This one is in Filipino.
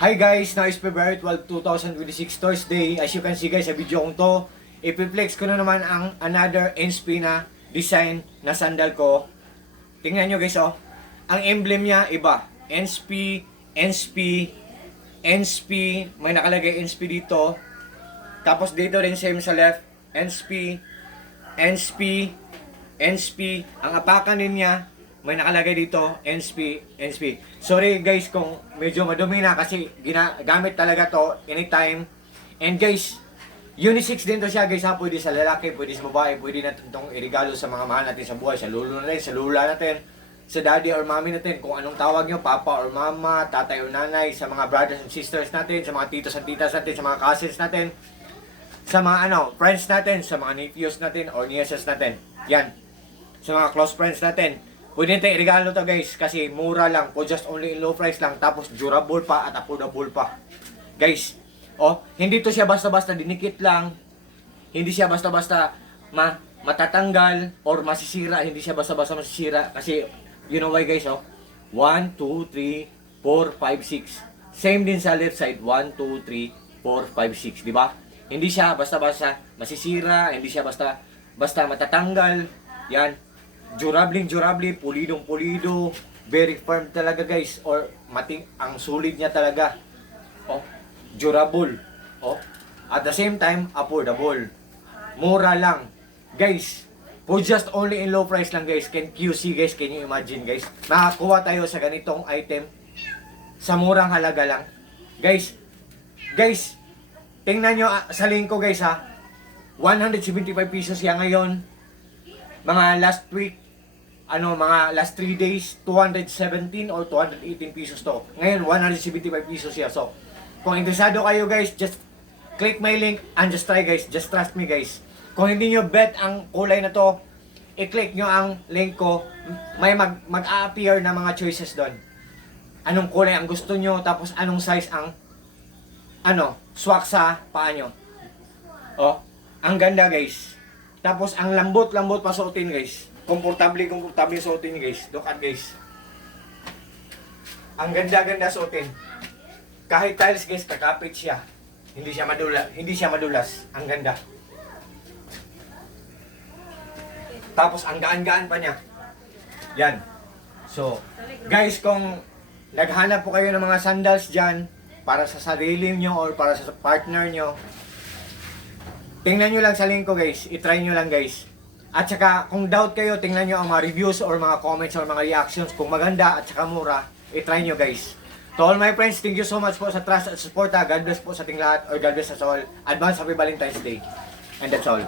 Hi guys, now is February 12, 2026 Thursday. As you can see guys sa video kong to, ipiflex ko na naman ang another NSP na design na sandal ko. Tingnan nyo guys oh. Ang emblem niya iba. NSP, NSP, NSP, may nakalagay NSP dito. Tapos dito rin same sa left, NSP, NSP, NSP. Ang apakan din niya, may nakalagay dito, NSP, NSP. Sorry guys kung medyo madumi na kasi ginagamit talaga to anytime. And guys, unisex din to siya guys ha. Pwede sa lalaki, pwede sa babae, pwede natin itong irigalo sa mga mahal natin sa buhay. Sa lolo natin, sa lula natin, sa daddy or mommy natin. Kung anong tawag nyo, papa or mama, tatay or nanay. Sa mga brothers and sisters natin, sa mga titos and titas natin, sa mga cousins natin. Sa mga friends natin, sa mga nephews natin or nieces natin. Yan. Sa mga close friends natin. Pwede natin i-regalo to guys kasi mura lang po, just only in low price lang, tapos durable pa at affordable pa. Guys, oh, hindi to siya basta-basta dinikit lang. Hindi siya basta-basta matatanggal or masisira, hindi siya basta-basta masisira kasi you know why guys, oh. 1 2 3 4 5 6. Same din sa left side, 1 2 3 4 5 6, di ba? Hindi siya basta-basta masisira, hindi siya basta matatanggal. Yan. Durable, pulidong pulido, very firm talaga guys, or mating ang sulit niya talaga. Oh, durable. Oh, at the same time affordable. Mura lang. Guys, for just only in low price lang guys. Can you see guys, can you imagine guys? Makakuha tayo sa ganitong item sa murang halaga lang. Guys, tingnan nyo sa link ko guys ha. 175 pesos yan ngayon. Mga last week, mga last 3 days, 217 or 218 pesos to. Ngayon, 175 pesos siya. So, kung interesado kayo guys, just click my link and just try guys. Just trust me guys. Kung hindi nyo bet ang kulay na to, i-click nyo ang link ko. May mag-a-appear na mga choices doon. Anong kulay ang gusto nyo, tapos anong size ang swak sa paa nyo. Oh, ang ganda guys. Tapos ang lambot-lambot pa suotin guys. Komportable suotin guys. Look at guys. Ang ganda-ganda suotin. Kahit tiles guys, kakapit siya. Hindi siya madulas. Ang ganda. Tapos ang gaan-gaan pa niya. Yan. So, guys, kung naghanap po kayo ng mga sandals dyan para sa sarili nyo or para sa partner nyo, tingnan nyo lang sa link ko guys, itry nyo lang guys. At saka kung doubt kayo, tingnan nyo ang mga reviews or mga comments or mga reactions. Kung maganda at saka mura, itry nyo guys. To all my friends, thank you so much po sa trust at support. God bless po sa ating lahat or God bless us all. Advance Happy Valentine's Day. And that's all.